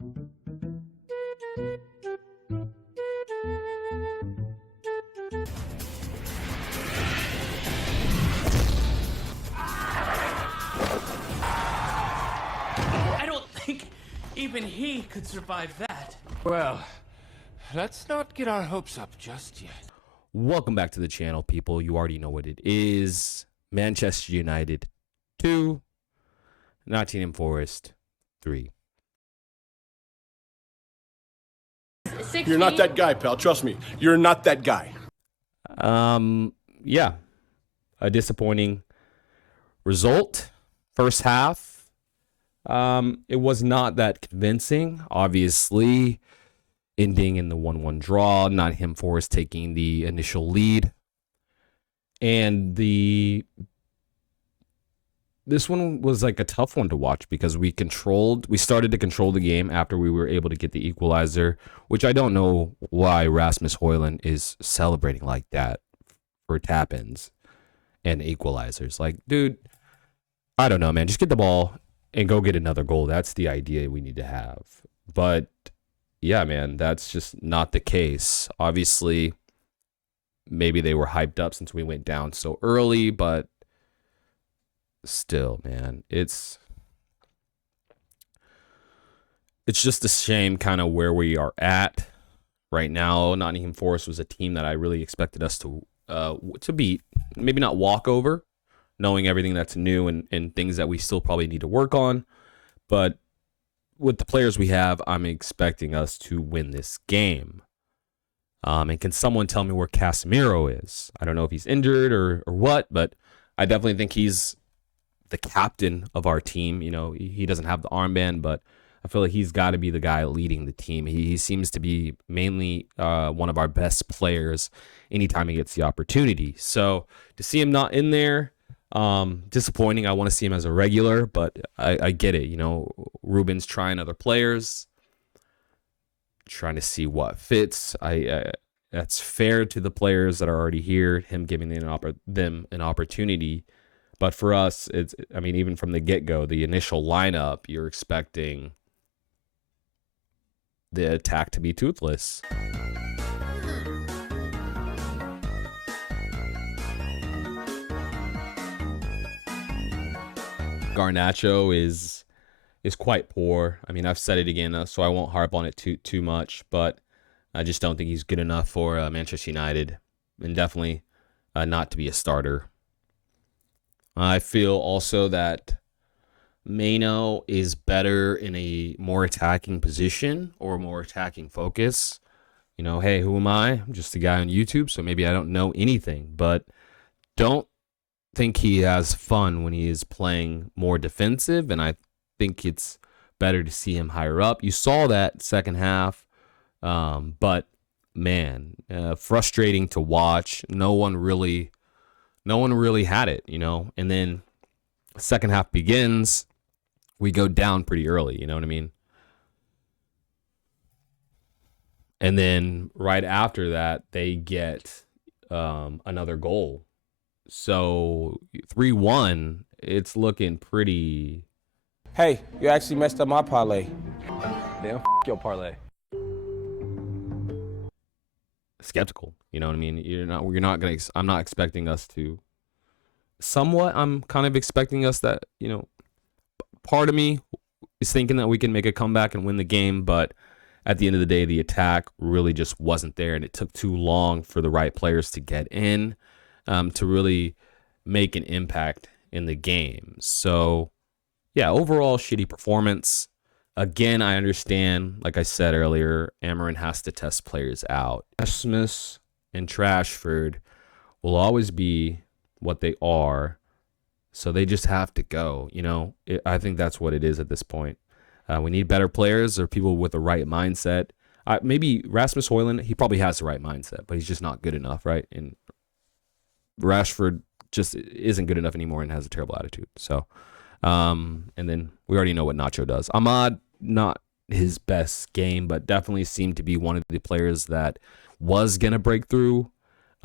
I don't think even he could survive that. Well, let's not get our hopes up just yet. Welcome back to the channel, people. You already know what it is. Manchester United 2, Nottingham Forest 3. 16? You're not that guy, pal. Trust me. You're not that guy. Yeah. A disappointing result. First half. It was not that convincing. Obviously, ending in the 1-1 draw, Nottingham Forest taking the initial lead. And this one was like a tough one to watch because we started to control the game after we were able to get the equalizer, which I don't know why Rasmus Højlund is celebrating like that for tap-ins and equalizers. Like, dude, I don't know, man. Just get the ball and go get another goal. That's the idea we need to have. But yeah, man, that's just not the case. Obviously, maybe they were hyped up since we went down so early, but still, man, it's just a shame kind of where we are at right now. Nottingham Forest was a team that I really expected us to beat. Maybe not walk over, knowing everything that's new and things that we still probably need to work on. But with the players we have, I'm expecting us to win this game. And can someone tell me where Casemiro is? I don't know if he's injured or what, but I definitely think he's the captain of our team. You know, he doesn't have the armband, but I feel like he's got to be the guy leading the team. He seems to be mainly one of our best players anytime he gets the opportunity. So to see him not in there, disappointing. I want to see him as a regular, but I get it. You know, Ruben's trying other players, trying to see what fits. That's fair to the players that are already here, him giving them an opportunity. But for us, even from the get-go, the initial lineup, you're expecting the attack to be Toothless. Garnacho is quite poor. I mean, I've said it again, so I won't harp on it too much, but I just don't think he's good enough for Manchester United, and definitely not to be a starter. I feel also that Maino is better in a more attacking position or more attacking focus. You know, hey, who am I? I'm just a guy on YouTube, so maybe I don't know anything, but don't think he has fun when he is playing more defensive, and I think it's better to see him higher up. You saw that second half, but man, frustrating to watch. No one really had it, you know. And then second half begins, we go down pretty early, you know what I mean? And then right after that, they get another goal. So 3-1, it's looking pretty. Hey, you actually messed up my parlay. Damn, your parlay. Skeptical, you know what I mean? I'm not expecting us to. Somewhat, I'm kind of expecting us that, you know, part of me is thinking that we can make a comeback and win the game, but at the end of the day, the attack really just wasn't there, and it took too long for the right players to get in to really make an impact in the game. So, yeah, overall, shitty performance. Again, I understand, like I said earlier, Amorim has to test players out. Rasmus and Trashford will always be what they are, so they just have to go. You know, I think that's what it is at this point. We need better players or people with the right mindset. Maybe Rasmus Højlund, he probably has the right mindset, but he's just not good enough, right? And Rashford just isn't good enough anymore and has a terrible attitude. So, and then we already know what Nacho does. Ahmad, not his best game, but definitely seemed to be one of the players that was going to break through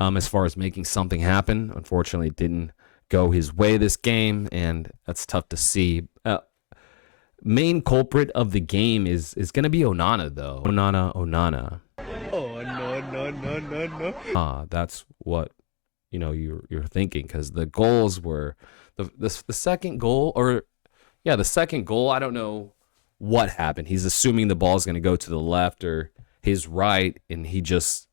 as far as making something happen. Unfortunately, it didn't go his way this game, and that's tough to see. main culprit of the game is gonna be Onana though. Onana. Oh no. That's what you're thinking, because the goals were the second goal, or the second goal. I don't know what happened. He's assuming the ball is gonna go to the left or his right, and he just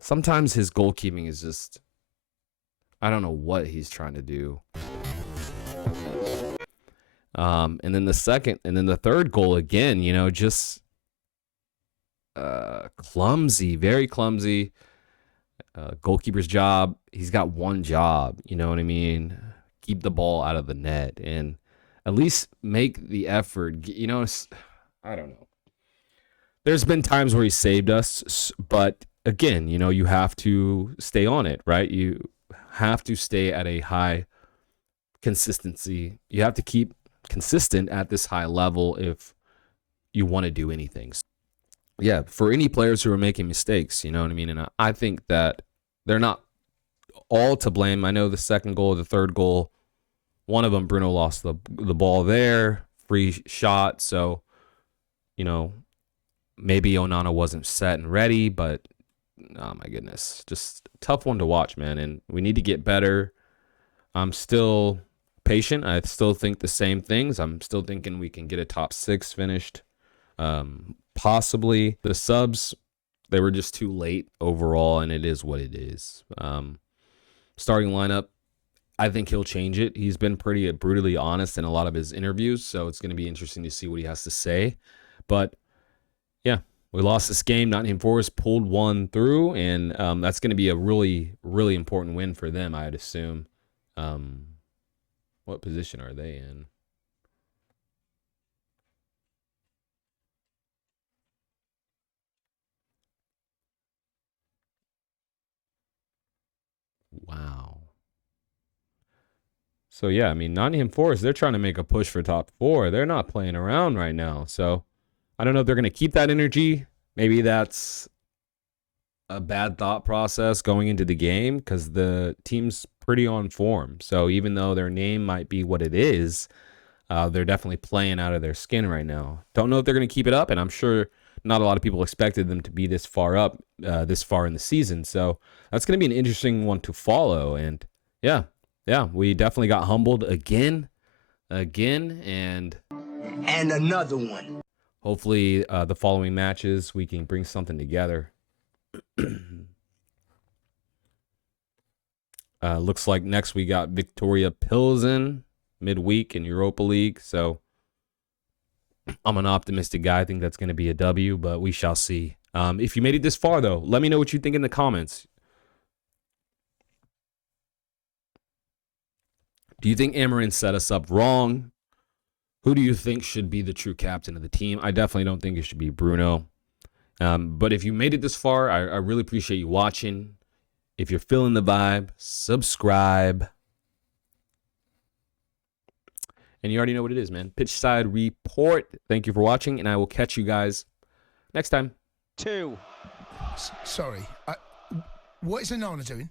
sometimes his goalkeeping is just, I don't know what he's trying to do. And then the third goal again, just clumsy, very clumsy. Goalkeeper's job. He's got one job, you know what I mean? Keep the ball out of the net and at least make the effort. I don't know. There's been times where he saved us, but again, you have to stay on it, right? You have to stay at a high consistency. You have to keep consistent at this high level if you want to do anything. Yeah, for any players who are making mistakes, you know what I mean? And I think that they're not all to blame. I know the second goal, the third goal, one of them, Bruno lost the ball there, free shot. So, maybe Onana wasn't set and ready, but oh my goodness, just a tough one to watch, man. And we need to get better. I'm still patient. I still think the same things. I'm still thinking we can get a top 6 finished. Possibly the subs, they were just too late overall, and it is what it is. Starting lineup, I think he'll change it. He's been pretty brutally honest in a lot of his interviews, so it's going to be interesting to see what he has to say. But yeah, we lost this game. Nottingham Forest pulled one through, and that's going to be a really, really important win for them, I'd assume. What position are they in? Wow. So yeah, I mean, Nottingham Forest, they're trying to make a push for top 4. They're not playing around right now. So I don't know if they're going to keep that energy. Maybe that's a bad thought process going into the game, because the team's pretty on form. So even though their name might be what it is, they're definitely playing out of their skin right now. Don't know if they're going to keep it up, and I'm sure not a lot of people expected them to be this far up, this far in the season. So that's going to be an interesting one to follow. And yeah, we definitely got humbled again, and another one. Hopefully the following matches we can bring something together. Looks like next we got Victoria Pilsen midweek in Europa League. So I'm an optimistic guy. I think that's going to be a W, but we shall see. If you made it this far, though, let me know what you think in the comments. Do you think Amorim set us up wrong? Who do you think should be the true captain of the team? I definitely don't think it should be Bruno. But if you made it this far, I really appreciate you watching. If you're feeling the vibe, subscribe. And you already know what it is, man. Pitchside Report. Thank you for watching, and I will catch you guys next time. 2. Sorry. What is Onana doing?